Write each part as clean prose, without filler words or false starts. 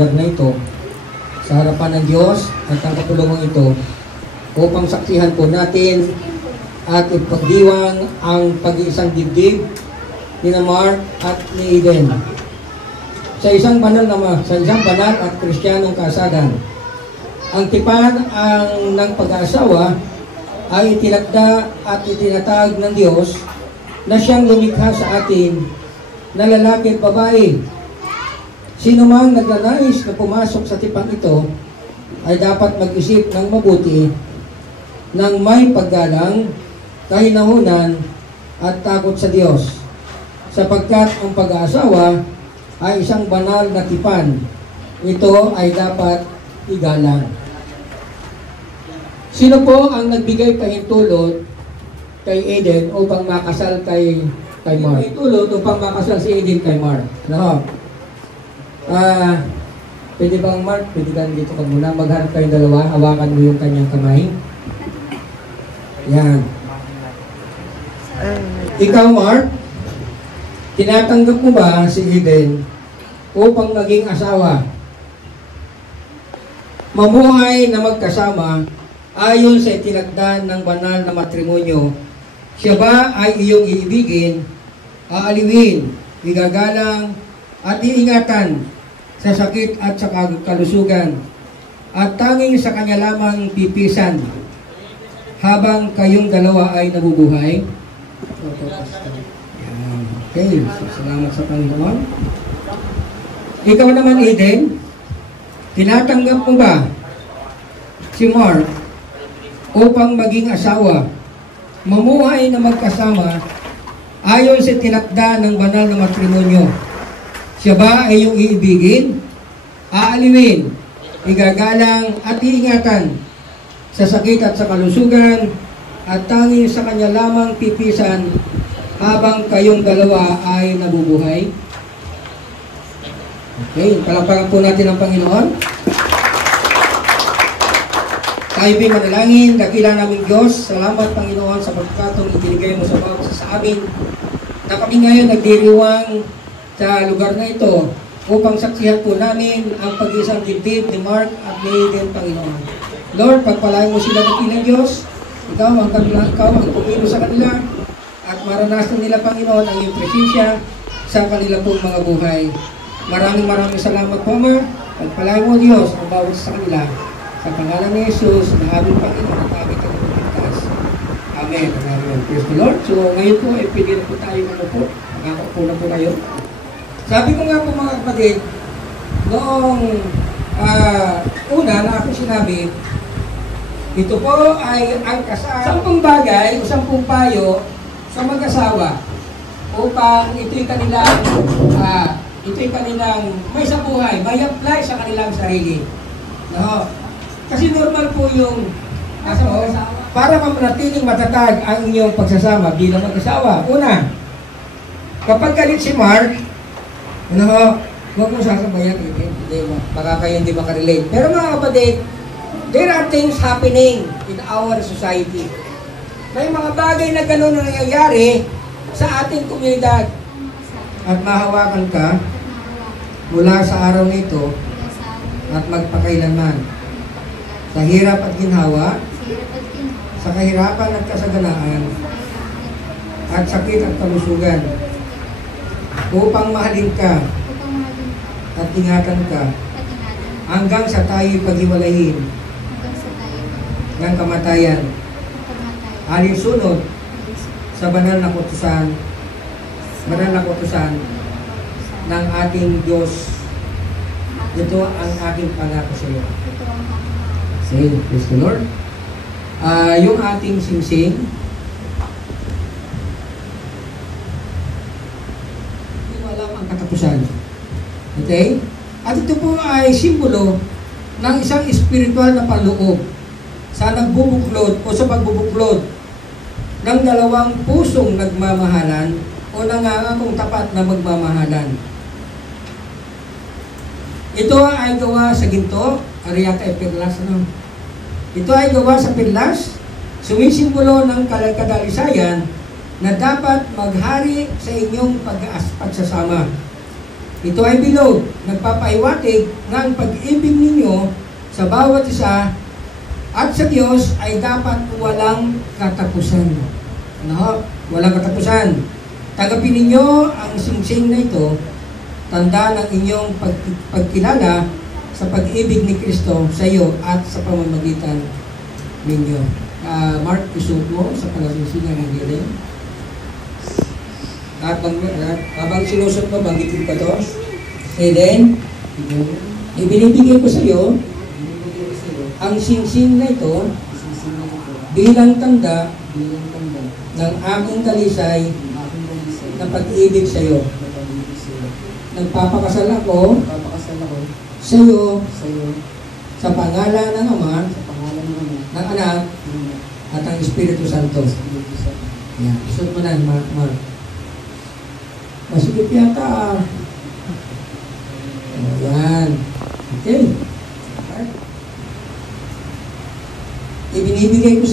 lugar na ito sa harapan ng Diyos at ang kapulungan ito upang saksihan po natin at ipagdiwang ang pag-iisang dibdib ni Mark at ni Eden sa isang banal at kristyanong kasagan. Ang tipan ng pag-aasawa ay itinakda at itinatag ng Diyos na siyang lumikha sa atin na lalaki at babae. Sino mang nagnanais na pumasok sa tipang ito ay dapat mag-isip ng mabuti ng may paggalang, kahinahunan at takot sa Diyos, sapagkat ang pag-aasawa ay isang banal na tipan. Ito ay dapat igalang. Sino po ang nagbigay pahintulot kay Eden upang makasal kay Mark? Pahintulot upang makasal si Eden kay Mark. No? Pwede bang Mark, pwede ka dito ka muna, magharap kayong dalawa, hawakan mo yung kanyang kamay. Yan. Ikaw Mark, tinatanggap mo ba si Eden upang maging asawa? Mamuhay na magkasama ayon sa itinakda ng banal na matrimonyo. Siya ba ay iyong iibigin, aaliwin, igagalang at iingatan sa sakit at sa kalusugan, at tanging sa kanya lamang pipisan habang kayong dalawa ay nabubuhay? Okay, salamat sa Panginoon. Ikaw naman Eden, tinatanggap mo ba si Mark upang maging asawa, mamuhay na magkasama ayon sa tinakda ng banal na matrimonyo? Siya ba ay iyong iibigin, aaliwin, igagalang at iingatan sa sakit at sa kalusugan, at tanging sa kanya lamang pipisan habang kayong dalawa ay nabubuhay? Okay, palakpakan po natin ang Panginoon. Tayo ba'y manalangin. Dakila naming Diyos, salamat Panginoon sa pagkakataong ibinigay mo sa bawat isa sa amin, na kami ngayon nagdiriwang sa lugar na ito upang saksihan po namin ang pag-isang dibdib ni Mark at ni Eden, Panginoon. Lord, pagpalain mo sila dakilang Diyos. Ikaw ang pumilo sa kanila at maranasan nila, Panginoon, ang iyong presensya sa kanila pong mga buhay. Maraming salamat po, Ama. Pagpalain mo, Diyos, ang bawat sa kanila. Sa pangalan ni Jesus, na aming Panginoon at aming tagapagligtas. Amen. Amen. Praise the Lord. So, ngayon po, pwede na po tayo po. Magkakaupo na po kayo. Sabi ko nga po mga kapatid, noong una na ako sinabi, ito po ay ang kasal. 10 bagay, 10 payo sa mag-asawa upang ito'y kanilang may sa buhay, may apply sa kanilang sarili. No? Kasi normal po yung para manatiling matatag ang inyong pagsasama bilang mag-asawa. Una, kapag galit si Mark, huwag mong sasabayan, baka kayo hindi makarelate. Pero mga kapatid, there are things happening in our society. May mga bagay na gano'n na nangyayari sa ating komunidad. At mahawakan ka mula sa araw nito at magpakailanman. Sa hirap at ginhawa, sa kahirapan at kasaganaan, at sakit at kalusugan, upang mahalin ka at ingatan ka hanggang sa tayo'y paghiwalayin ng kamatayan, alinsunod sa banal na kutusan ng ating Diyos. Ito ang aking pangako sa iyo. Say, praise the Lord. Yung ating singsing, walang ang katapusan. Okay? At ito po ay simbolo ng isang espiritual na panloob sa nagbubuklod o sa pagbubuklod ng dalawang pusong nagmamahalan o nangangakong tapat na magmamahalan. Ito ay gawa sa ginto, Ariaka e Perlas. Ito ay gawa sa perlas, sumisimbolo ng kadalisayan na dapat maghari sa inyong pagsasama. Ito ay bilog, nagpapaiwatig ng pag-ibig ninyo sa bawat isa at sa Diyos ay dapat walang katapusan. Ano? Walang katapusan. Tagapin ninyo ang singsing na ito, tanda ng inyong pagkilala sa pag-ibig ni Kristo sa iyo at sa pamamagitan ninyo. Mark, isuot mo sa palasinsingan ng Gilead. At habang sinusot mo, banggitin pa to. And then, ibinibigay ko sa iyo ang singsing na ito bilang tanda ng aking talisay na pag-ibig sa iyo. Nagpapakasal ako sa iyo sa pangalan ng Ama, ng Anak, at ang Espiritu Santo. Yan. Isuot mo na, Mark. Masigit yata. Ayan. Okay. Binibigay ko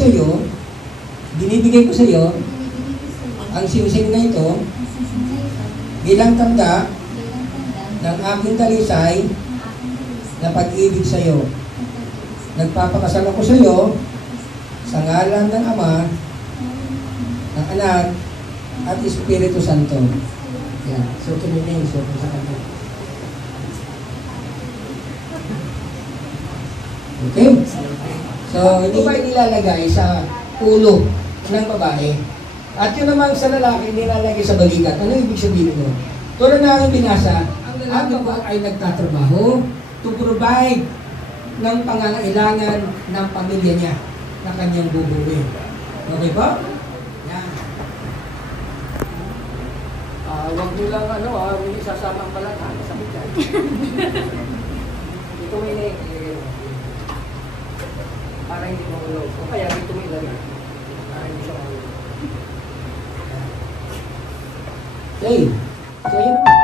sa iyo ang singsing na ito bilang tanda ng aking talisay na pag-ibig sa iyo. Nagpapakasal ako sa iyo sa ngalan ng Ama, ng Anak, at Espiritu Santo. Yan. So, tuloy so, sa kanya. Okay? So, hindi ba nilalagay sa ulo ng babae? At yun naman sa lalaki, nilalagay sa balikat. Ano ibig sabihin mo? Tulad na ang binasa, ang lalaki ay nagtatrabaho to provide ng pangangailangan ng pamilya niya na kanyang bubuin. Okay ba? Yan. Huwag nyo lang hindi sasama ang balat, sakit yan. Ito may nilagay mo. Para hindi mahulog. O kaya dito may ilagay. Para hindi siya mahulog. Okay. So yun naman.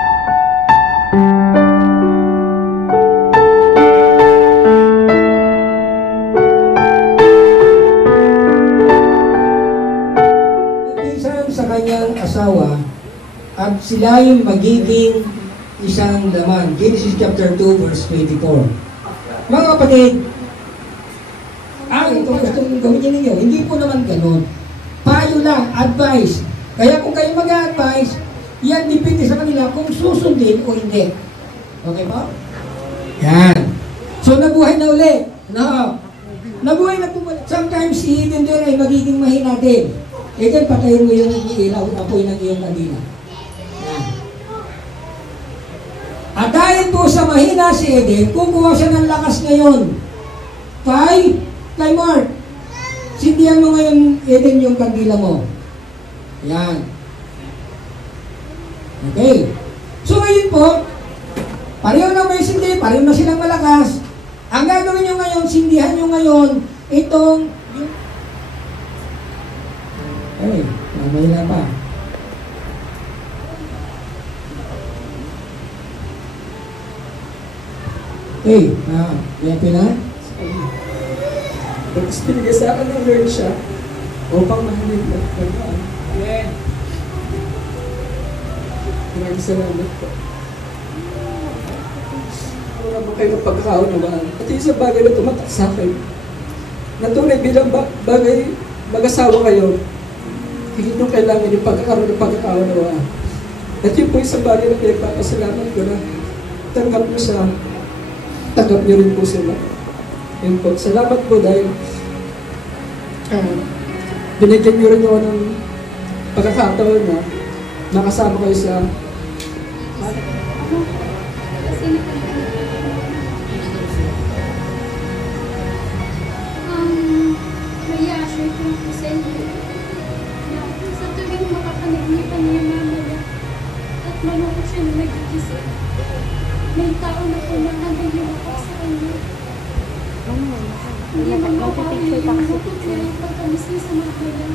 Sa kanyang asawa at sila yung magiging isang laman. Genesis chapter 2 verse 24. Mga kapatid, ito gusto mong gawin ninyo. Hindi po naman ganun. Payo lang, advice. Kaya kung kayo mag-advise, yan depende sa kanila kung susundin o hindi. Okay po? Yan. So nabuhay na uli. No. Nabuhay na po. Sometimes si Eden din ay magiging mahina din. Eden, patayin mo yung ilaw, apoy ng iyong kandila. Yan. At dahil po sa mahina si Eden, kukuha siya ng lakas ngayon. Kay Mark, sindihan mo ngayon, Eden, yung kandila mo. Yan. Okay. So ngayon po, pareho na may sindi, pareho na silang malakas. Ang gagawin nyo ngayon, sindihan nyo ngayon, itong ay, mamay na pa. Okay, happy na? Tapos binigay sa akin ng Lord siya upang mahalin ko. Yeah. Maraming salamat po. Wala mo kayo ng pagkakaunawaan. At yung isang bagay na tumatak sa akin, na tunay bilang bagay mag-asawa kayo, hindi nyo kailangan yung pagkakaroon ng pagkakaunawaan. At yun po isang bagay na pinagpapasalamat ko na tanggap nyo siya, tanggap nyo rin po sila. Yun po. Salamat po dahil binigyan nyo rin ako ng pagkakataon na nakasama kayo sa may-assure ko po sa inyo na sa tuwing makapaniglipan niya mamaya at malungkot siya na nagigising, may tao na po na handang lumapak sa kanya. Hindi man makapawi yung bukod niya yung pagkamis niya sa mga kaya.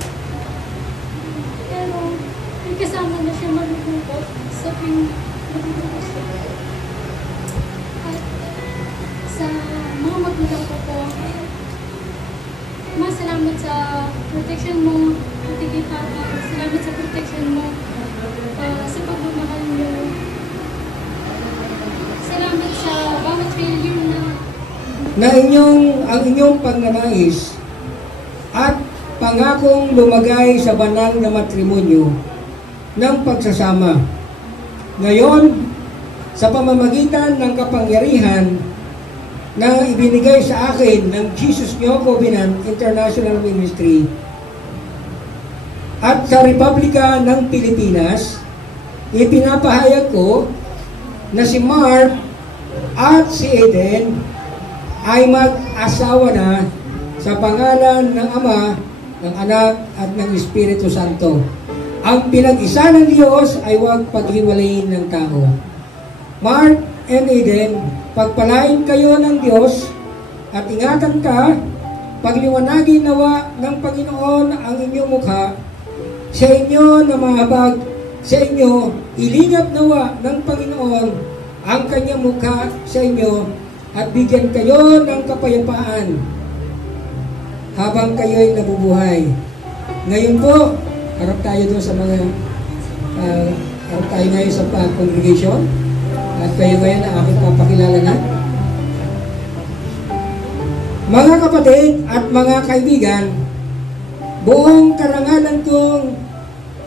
Pero may kasama na siya malulungkot sa tuwing malulungkot siya. At sa mga magulang ko po, salamat sa protection mo, Ate Papa. Salamat sa protection mo, sa pagmamahal mo. Salamat sa bawat failure na ang inyong pagnanais at pangakong lumagay sa banal na matrimonyo ng pagsasama. Ngayon, sa pamamagitan ng kapangyarihan na ibinigay sa akin ng Jesus Nyo Covenant International Ministry at sa Republika ng Pilipinas, ipinapahayag ko na si Mark at si Eden ay mag-asawa na sa pangalan ng Ama, ng Anak at ng Espiritu Santo. Ang pinag-isa ng Diyos ay huwag paghiwalayin ng tao. Mark and Eden, pagpalain kayo ng Diyos at ingatan ka, pagliwanagin nawa ng Panginoon ang inyong mukha sa inyo na mahabag, sa inyo ilingap nawa ng Panginoon ang kanyang mukha sa inyo at bigyan kayo ng kapayapaan habang kayo'y nabubuhay. Ngayon po, harap tayo doon sa mga harap tayo ngayon sa congregation. At kayo ngayon na aking papakilala na. Mga kapatid at mga kaibigan, buong karangalan kong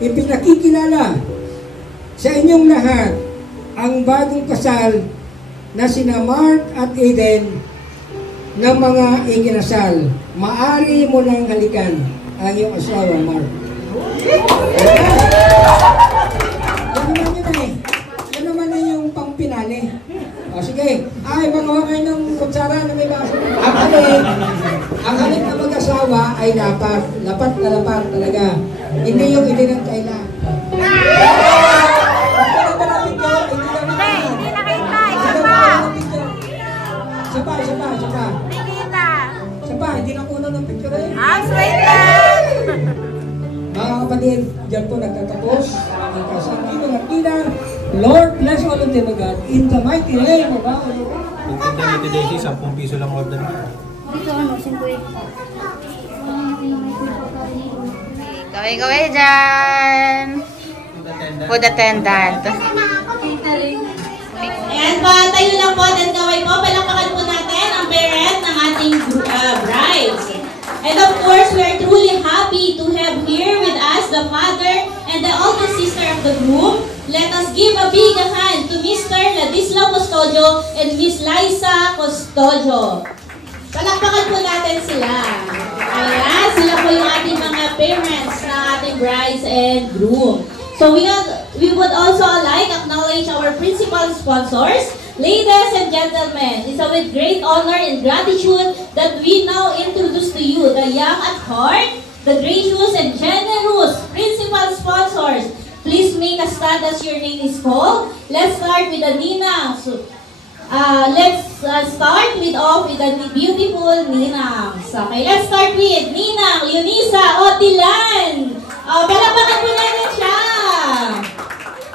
ipinakikilala sa inyong lahat ang bagong kasal na sina Mark at Eden ng mga ikinasal. Maari mo nang halikan ang iyong asawa, Mark. Yan naman na yung pangpinali. O sige, ay magawa kayo ng kutsara na may baso. Ang halik na mag-asawa ay lapat na lapat talaga. Hindi yung itinang kailan. Hindi nakita, Isa pa. Isa pa, hindi na kuno ng picture eh. Sweet lang! Mga kapatid, dyan po nagtatapos ang kasanggibang at kinang. Lord, bless all of them, God, in the mighty name of our Lord. Kung tinda ni Daisy, 10 piso lang order mo. dito ano, 50. Gawin dyan! Food attendant. Ayan po, tayo lang po, then kaway po, palakpakan po natin ang parent ng ating brides. And of course, we are truly happy to have here with us the father and the oldest sister of the groom. Let us give a big hand to Mr. Ladislao Custodio and Miss Liza Custodio. Palakpakan po natin sila. Ayan, sila po yung ating mga parents ng ating brides and groom. So we would also like acknowledge our principal sponsors. Ladies and gentlemen, it's with great honor and gratitude that we now introduce to you the young at heart, the gracious and generous principal sponsors. Please make a stand as your name is called. Let's start with the Ninang. Let's start with the beautiful Ninangs. Okay, let's start with Ninang Eunice Otilan. Palakpakan po natin siya.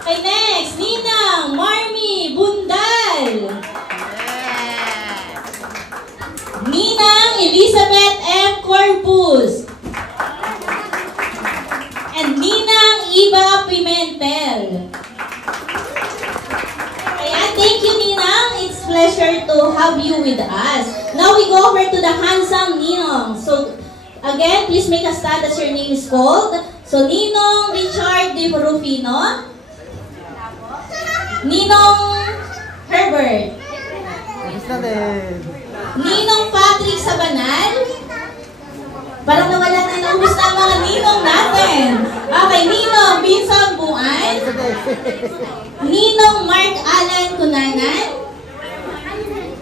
Okay, next, Ninang Marmy Bundal. Ninang Elizabeth M. Corpus. And Ninang Iba Pimentel. Ayan, thank you, Ninang. It's a pleasure to have you with us. Now we go over to the handsome Ninong. So, again, please make a stand as your name is called. So, Ninong Richard De Rufino. Ninong Herbert. Ninong Patrick Sabanal. Parang nawala na naubos na ang mga ninong natin. Okay, Ninong Vincent Buan. Ninong Mark Alan Cunanan.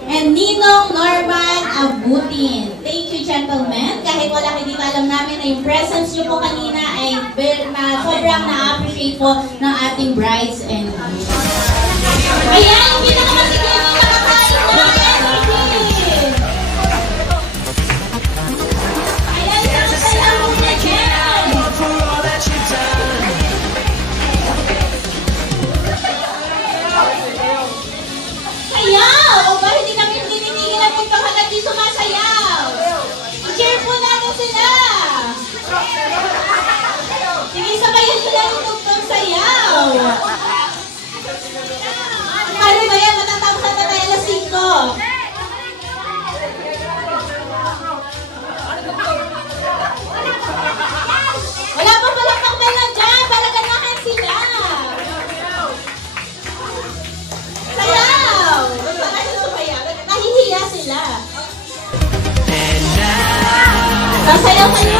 And Ninong Norman Abutin. Thank you, gentlemen. Kahit wala kayo dito, alam namin na yung presence nyo po kanina ay sobrang na-appreciate po ng ating brides and grooms. Ayan, yung pinakamasigil yung nakakain na. Ayan, samantala muna dyan. Ayaw! O ba, hindi kami tinitigil ang pagkakalat di sumasayaw. I-cheer po natin sila. Sige, sabayan sila yung tugtog sayaw. Paano ba yan? Matatapos na Sasayaw kayo!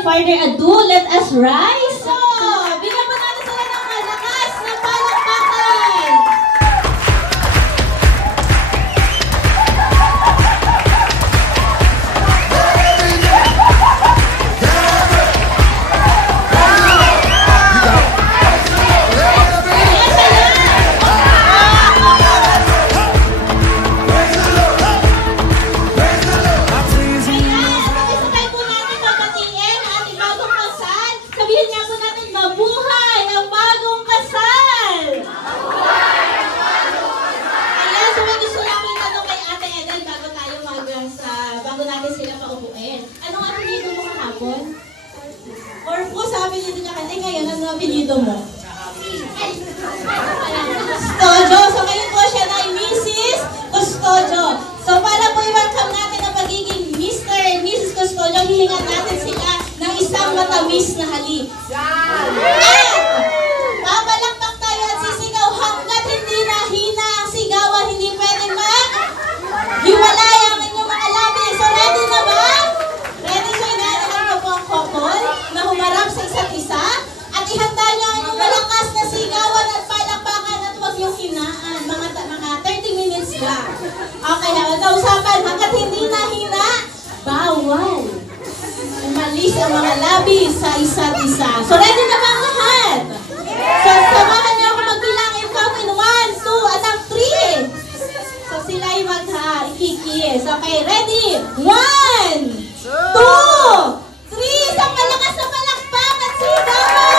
Further ado, let us rise. So, bigyan po natin sila ng malakas na palakpakan. Mo. Custodio. So ngayon po siya na ay Mrs. Custodio. So para po i-welcome natin ang pagiging Mr. and Mrs. Custodio, hihingan natin sila ng isang matamis na halik. At papalakpak tayo at sisigaw hanggat hindi nahina ang sigawan, hindi pwede hiwalay ang inyong mga labi. So ready na ba? Ready? So inaanahan ko po ang couple na humarap sa isa't isa. At ihanda niyo ang inyong malakas na sigawan at palakpakan at huwag yung hinaan. Mga 30 minutes lang. Okay, sa usapan, hanggat hindi nahina, bawal umalis ang mga labi sa isa't isa. So ready na ba ang lahat? So samahan niyo ako magbilang in count in 1, 2, at 3. So sila ay mag-ikikis. Okay, ready? 1, 2, 3. Isang malakas na palakpak at sigawan!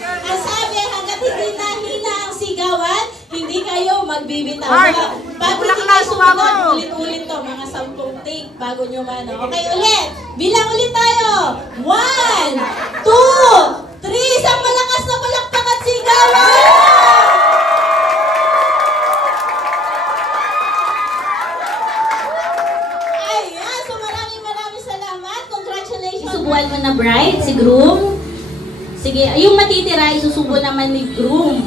Ang sabi, hanggat hindi nahina ang sigawan, hindi kayo magbibitaw. So, bago hindi kayo sumunod, ulit-ulit to, mga 10 take bago nyo Okay, ulit. Bilang ulit tayo. 1, 2, 3. Isang malakas na palakpak at sigawan! Ayan, so maraming salamat. Congratulations. Subuan mo na bride, si groom. Sige, yung matitira, isusubo naman ni groom.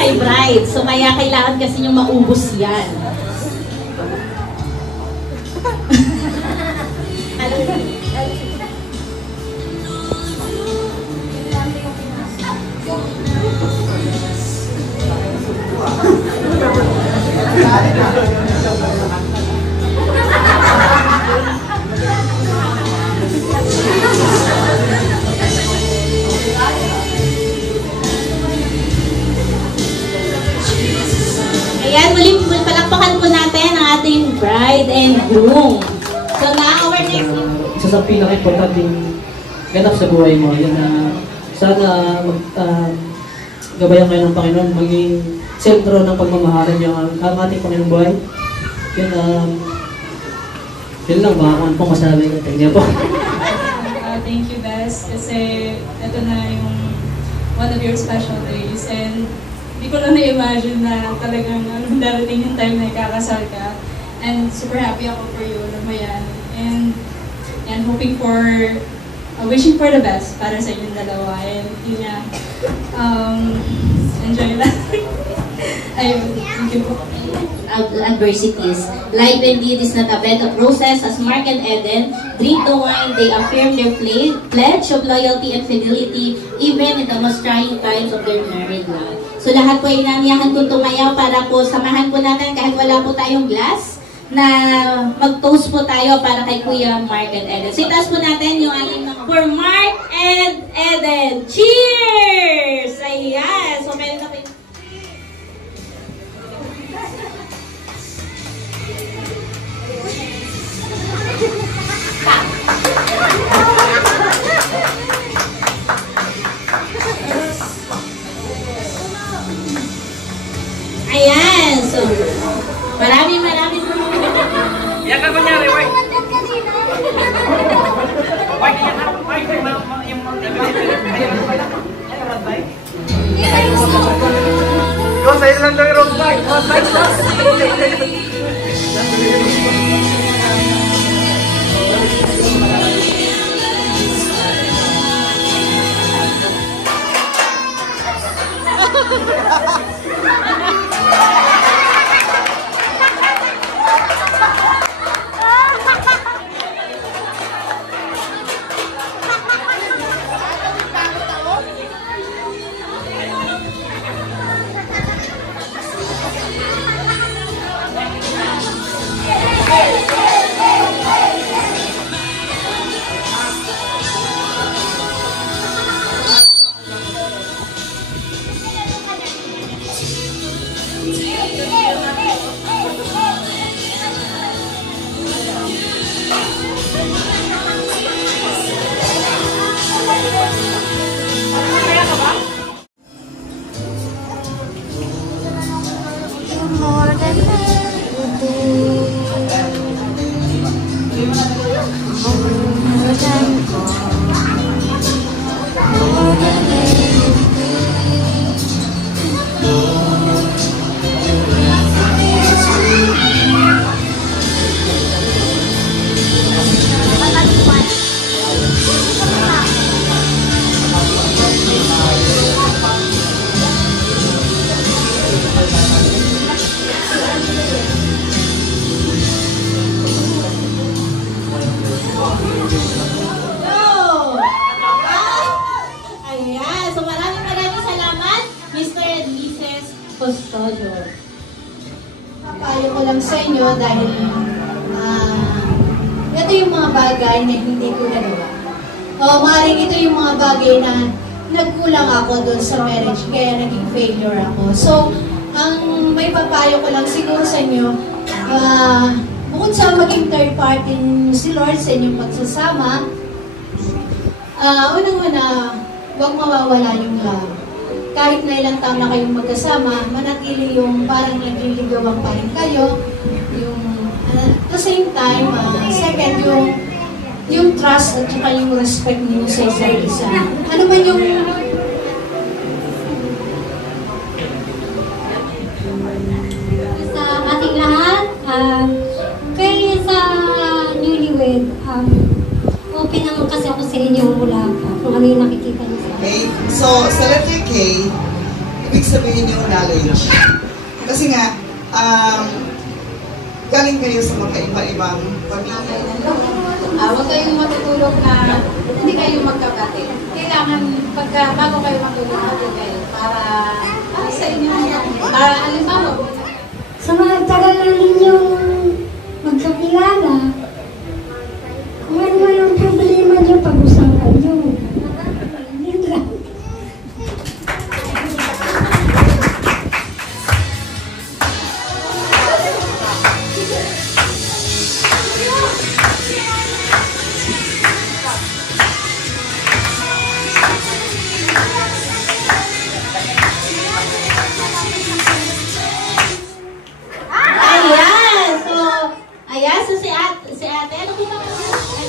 Kay bride. So, kaya kailangan kasi yung maubos yan. Ayan, muling palakpakan po natin ang ating bride and groom. So now, our next... Isa sa pinaka-importanting ganap sa buhay mo, yun na sana gabayan kayo ng Panginoon, maging sentro ng pagmamahalan niyo ang ating Panginoong buhay. Yun lang, baka kung ano pong masabi ko. Thank you po. Thank you, Bess, kasi ito na yung one of your special days, and hindi ko lang na-imagine na talagang darating yung time na ikakasal ka. And super happy ako for you, alam mo yan. And hoping for, wishing for the best para sa inyong dalawa. And yun nga, enjoy lang. Ayun, thank you po. Adversities. Life indeed is not a bed of roses. As Mark and Eden drink the wine, they affirm their pledge of loyalty and fidelity even in the most trying times of their married life. So lahat po ay inanyahan kong tumayaw para po samahan po natin kahit wala po tayong glass na mag-toast po tayo para kay Kuya Mark and Eden. So itaas po natin yung ating for Mark and Eden. Cheers! Ayan! So meron na po yung ayan, so maraming yan ka kunyari, wait. Wait, sa'yo lang daw yung road bike. Road bike lang. Custodio. Papayo ko lang sa inyo dahil ito yung mga bagay na hindi ko nagawa. O maaaring ito yung mga bagay na nagkulang ako doon sa marriage kaya naging failure ako. So, ang may papayo ko lang siguro sa inyo, bukod sa maging third party si Lord sa inyong pagsasama, unang-una, huwag mawawala yung love. Kahit na ilang taon na kayong magkasama, manatili yung parang nagliligawan pa rin kayo. Yung, at the same time, second, yung trust at saka yung respect niyo sa isa't isa. Ano man yung sa ating lahat, kaya sa newlywed, open naman kasi ako sa inyo mula pa kung ano yung nakikita niyo sa akin. Okay? So, sa letter K, ibig sabihin yung knowledge. Kasi nga, galing kayo sa magkaiba-ibang pamilya. Huwag kayong matutulog na hindi kayo magkakatid. Kailangan, bago kayo matulog kayo para sa inyo, para halimbawa. Sa mga tagal na ninyong magkakilala, kung ano man ang problema niyo, pag-usapan niyo. Yun lang. So si ate, ano po naman?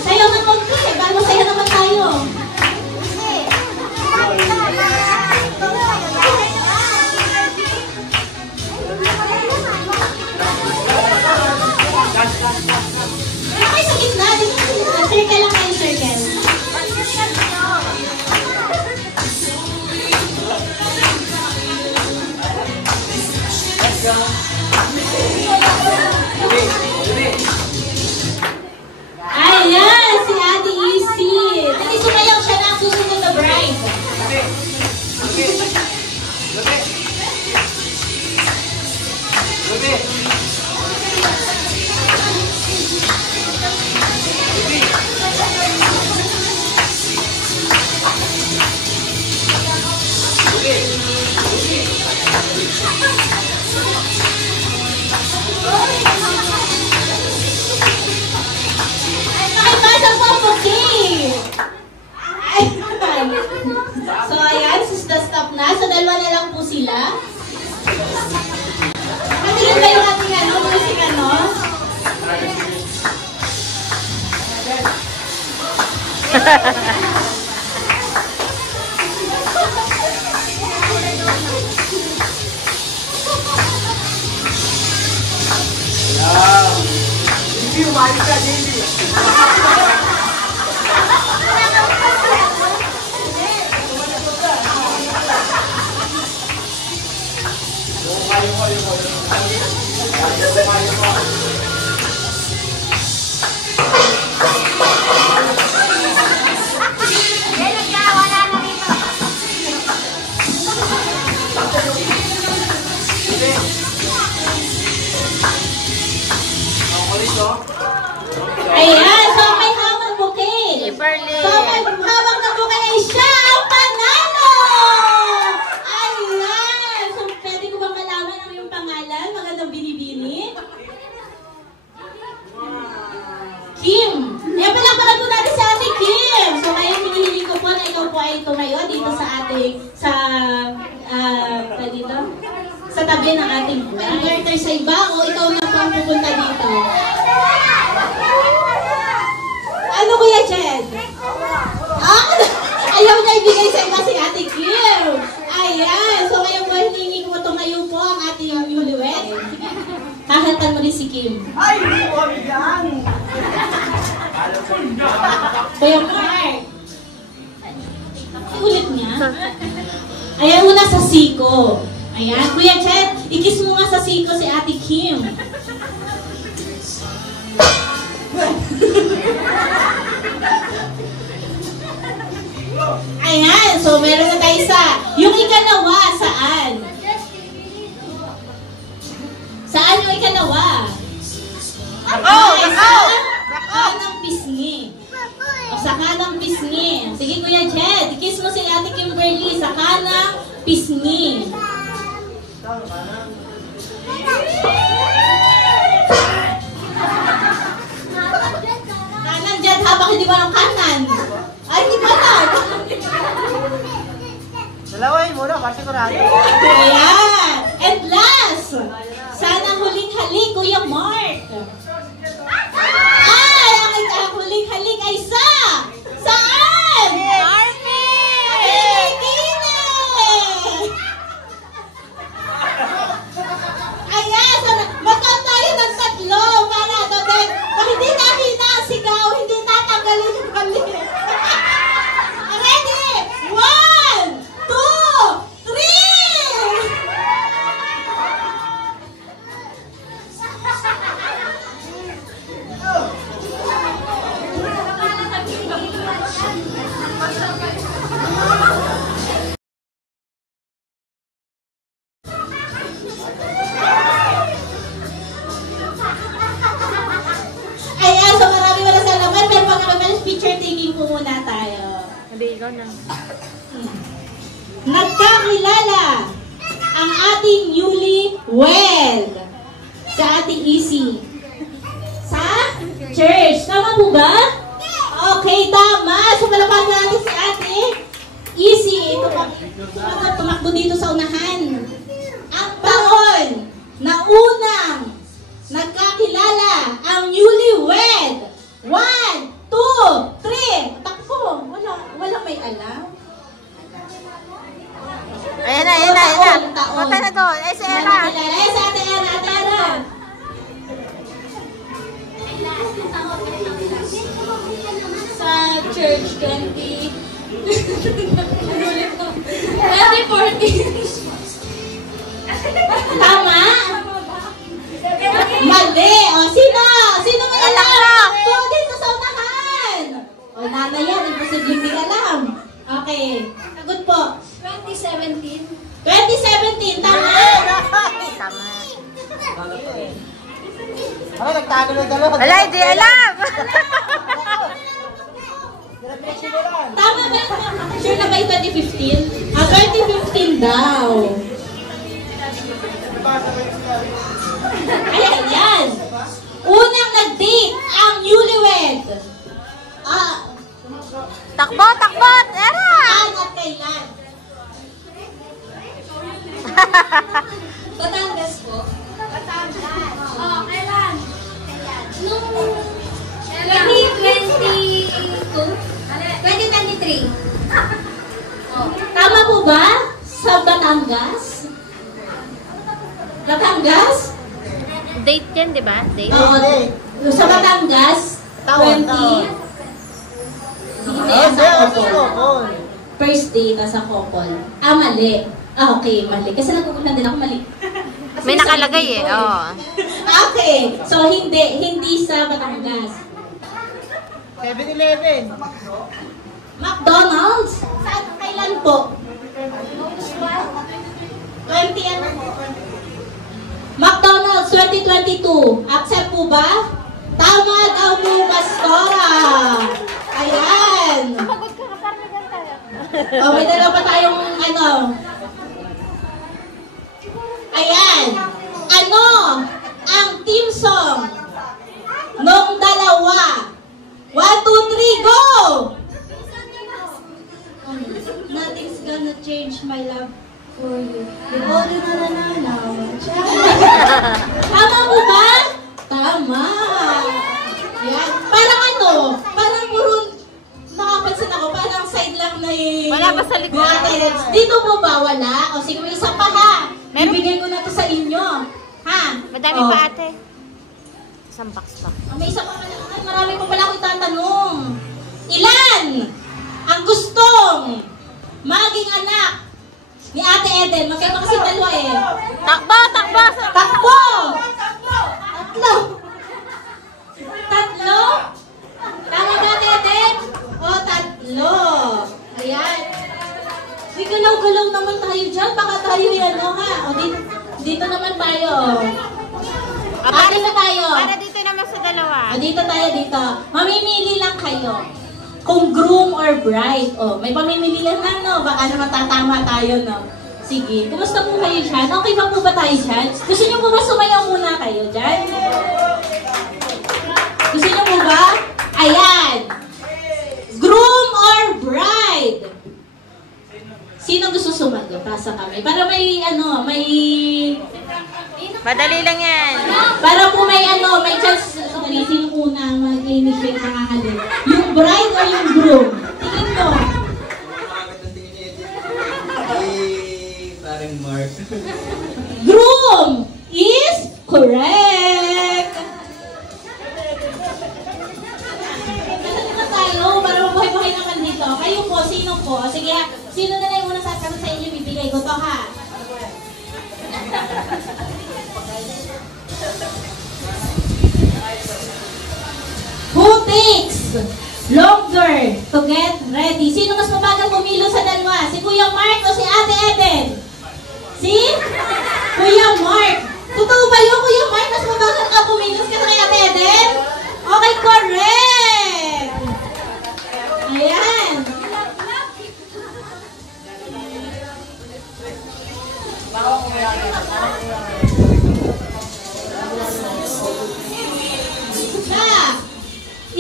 Sayo ng konti, bago sayo naman tayo. Dito kayo sa gitna, dito sa gitna. Circle lang kayo, circle. Ayan, si Ate Isi. Dali sumayaw siya na ang susunod na bride. So, ayan, stop na. So, dalawa na lang po sila. Matigil ba yung ating music, JB, umayos ka, JB. Ayan, so may hawak bouquet. So may hawak na bouquet ay siya ang panalo! Ayan! So pwede ko bang malaman ang iyong pangalan? Magandang binibini. Kim. Ayan, palakpakan po natin sa ating Kim. So ngayon hinihiling ko po na ikaw po ay tumayo dito sa ating, dito? Sa tabi ng ating converter sa iba o ikaw na po ang pupunta dito? Ano Kuya Jed? Ayaw niya ibigay sa iba si Ate Kim. Ayan. So ngayon po hiningi ko tumayo po ang ating newlywed. Kahantan mo din si Kim. Ay, hindi ko kami yan. Kuya Mark. Ulit niya. Ayan, una sa siko. Ayan. Kuya Jed, ikis mo nga sa siko si Ate Kim. Ayan, so meron na tayo sa yung ikalawa, saan? Saan yung ikalawa? Sa kanang pisngi. O sa kanang pisngi. Sige Kuya Jed, kiss mo si Ate Kimberly sa kanang pisngi. Kanan dyan, habang hindi ba ng kanan? Ay, hindi ba lang? Dalaway muna, kasi kurado. Ayan. And last, sana huling halik, Kuya Mark. Ay, ang huling halik ay saan? Army! Ay, Kine! Ayan, magkam tayo ng tatlo para doon. Pag hindi nakita ang sigaw, hindi natanggalin yung balik. Ready? 1, 2, 3! Ayan, so maraming salamat. Pero pag picture taking po muna tayo. Hindi, ikaw na. Nagkakilala ang ating newlywed sa ating EC. Sa church. Tama po ba? Okay, tama. So palapagan natin si ate EC. Ito po. Tumakbo dito sa unahan. Ang taon na unang nagkakilala ang newlywed. 1, 2, 3. Takbo. Wala may alam. Ayan na. Mata na to. Eh, si Era. Eh, si Ate Era. Sa church 2014. Tama? Mali. O, sino? Sino may alam? Ito, dito sa unahan. O, nanay yan. Imposible may alam. Okay. Sagot po. 2017. 2017, tama? Tama. Ano, nagtago na dalawa. Wala, hindi alam. Tama ba? Sure na ba yung 2015? 2015 daw. Ayan, yan. Unang nag-date ang newlywed. Takbo. Era. Saan at kailan? Batangas po. Batangas. Oh, kailan? Nung 2023. Oh. Tama po ba? Sa Batangas? Batangas? Date yan, di ba? Date? Oo. Sa Batangas, 20. Hindi, sa couple. First date sa couple. Ah, mali. Ah, okay, mali. Kasi nagugulan din ako, mali. May nakalagay eh, oo. Okay, so hindi sa Batangas. 7-Eleven. McDonald's? Kailan po? 20 ano? McDonald's 2022. Accept po ba? Tama daw po, Pastora. Ayan. Oh, may dalawa pa tayong ano. Ayan. Ano ang team song nung dalawa? 1, 2, 3, go! Nothing's gonna change my love for you. Tama mo ba? Tama. Yan. Parang ano? Parang puro nakapansin ako. Parang side lang na Wala pa sa likod. Dito mo ba? Wala? O sige, may isa pa ha. Bibigay ko na to sa inyo. Ha? Madami pa ate. Isang box pa. May isa pa pala. Ay, marami pa pala akong tatanong. Ilan ang gustong maging anak ni Ate Eden? Magkaiba kasi dalawa eh. Takbo! Takbo! Takbo! Tatlo! Tatlo? Tama ba, Ate Eden? O, tatlo. Ayan. May galaw-galaw naman tayo dyan. Baka tayo yan, no, ha? O, dito naman tayo. Dito tayo. Para dito naman sa dalawa. O, dito tayo, dito. Mamimili lang kayo. Kung groom or bride. O, may pamimilihan lang, no? Baka naman tatama tayo, no? Sige. Kumusta po kayo dyan? Okay ba po ba tayo dyan? Gusto niyo po ba sumayaw muna kayo dyan? Gusto niyo po ba? Ayan. Groom or bride? Sino gusto sumagot? Pasa kami. Para may, ano, may... Madali lang yan. Para po may, ano, may chance. Sorry, sino una mag-initiate nakakalit? Yung bride or yung groom? Tingin mo. Parang Mark. Groom is correct. Nasaan naman tayo? Para mabuhay-buhay naman dito. Kayo po, sino po? Sige, sino na lang yung unang sasagot sa inyo? Bibigay ko to, ha? Who takes longer to get ready? Sino mas mabagal pumilo sa dalawa? Si Kuya Mark o si Ate Eden? Si Kuya Mark. Totoo ba yun, Kuya Mark? Mas mabagal ka pumilos ka kay Ate Eden? Okay, correct! Ayan.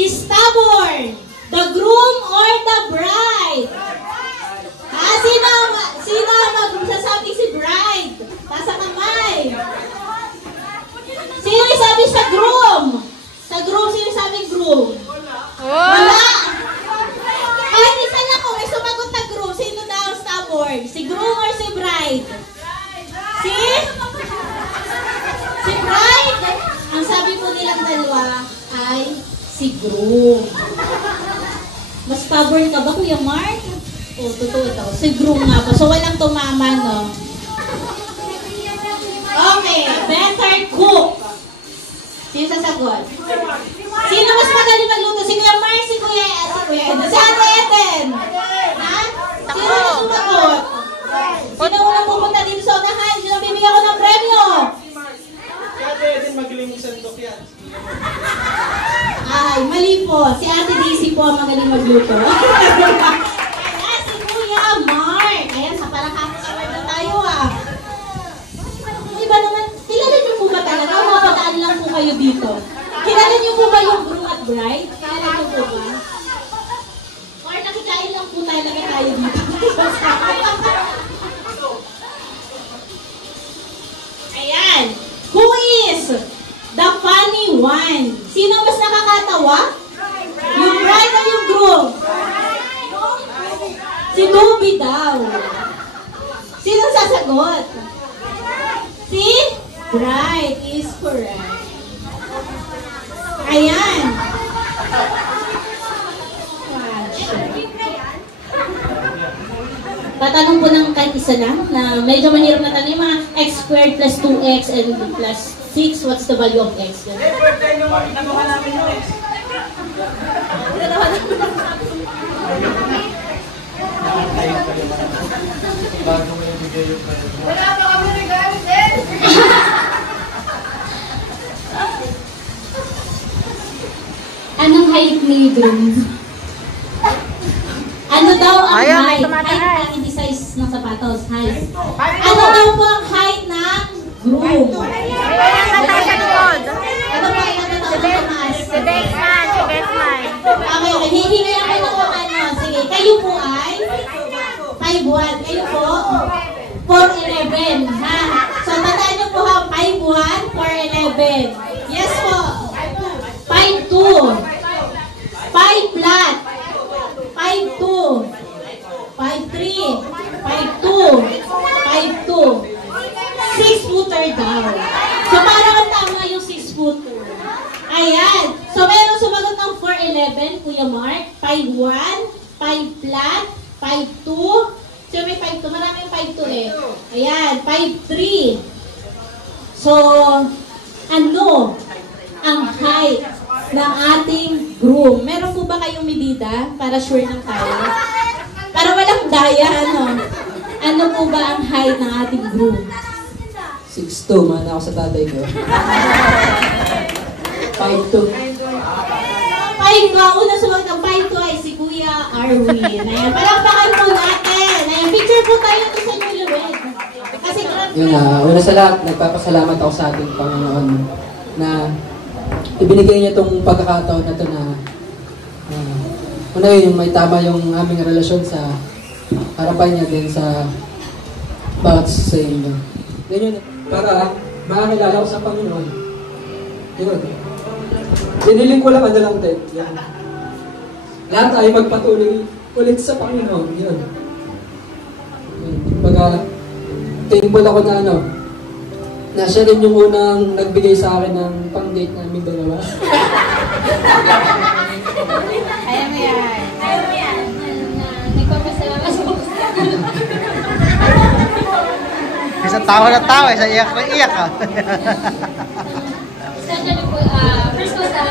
Stubborn, the groom or the bride? Sino magsasabi si bride? Tasa kamay. Sino sabi sa groom? Sa groom, sino sabi groom? Wala. Kahit isa lang kung may sumagot na groom, sino daw stubborn? Si groom or si bride? Si bride? Ang sabi po nilang dalawa ay si groom. Mas stubborn ka ba, Kuya Mark? O, totoo ito. Si groom nga po. So, walang tumama, no? Okay. Better cook. Sino sasagot? Sino mas magaling magluto? Si Kuya Mark, si Kuya Eden. Si Ate Eden. Ha? Sino na sumagot? Sino unang pupunta dito sa unahan? Sino bibigyan ko ng premyo? Si Ate Eden magaling sandok yan. Ay, mali po. Si Ate Daisy po ang magaling magluto. Kaya si Kuya Mark. Ayan, sa parang kakasaway na tayo ah. Yung iba naman, kilala niyo po ba talaga? Mapadaan lang po kayo dito. Kilala niyo po ba yung groom at bride? Kilala niyo po ba? Or nakikain lang po talaga tayo dito? Ayan. Who is the funny one? Sino mas nakakatawa? Yung bride o yung groom? Si Dubi daw. Sino sasagot? Si bride is correct. Ayan. Tatanong po ng kahit isa lang na medyo mahirap na tanong, yung mga x squared plus 2x and plus 6, what's the value of x? Birthday nyo, nakuha namin yung x. Wala pa kami regalo din! Anong height ni Groom? Ano daw ang Ayaw, may height? tumataas. Height ang hindi size ng sapatos. Height. Ano daw po ang height ng groom? Ayan, kata sa likod. Ano po ang natataas? Si Desman, si Desman. Okay, hihingi ako ng ano. Sige, kayo po ay 5'1". Kayo po 4'11". Ha? So, tandaan nyo po ha, 5'1", 4'11". Yes po. 5'2". 5 flat. 5'2". 5'3". 5'2". 5'2". 6-footer daw. So, parang ang tama yung 6-footer. Ayan. So, meron sumagot ng 4'11", Kuya Mark. 5'1", 5 flat, 5'2". So, may 5'2". Marami yung 5'2 eh. Ayan. 5'3". So, ano ang height ng ating groom? Meron po ba kayong medida para sure lang tayo? Para walang daya, ano? Ano po ba ang height ng ating groom? 6'2", mana ako sa tatay ko. 5'2". 5'2", ang una sumagot ng 5'2" ay si Kuya Arwin. Ayan, palakpakan po natin. Ayan, picture po tayo doon sa newlywed. Kasi Yun una sa lahat, nagpapasalamat ako sa ating Panginoon na ibinigay niya itong pagkakataon na ito na una yun, may tama yung aming relasyon sa harapan niya din sa bawat sa inyo. Ganyan, para makakilala ko sa Panginoon. Yun. Siniling ko lang lang din. Yan. Lahat tayo magpatuloy ulit sa Panginoon. Yun. Pagka thankful ako na na siya rin yung unang nagbigay sa akin ng pang-date namin dalawa. Ayaw mo yan. Ayaw mo yan. Nagpapasalamat ako. Isang tawa na tawa, isang iyak na iyak ka. Especially po, first ko sa...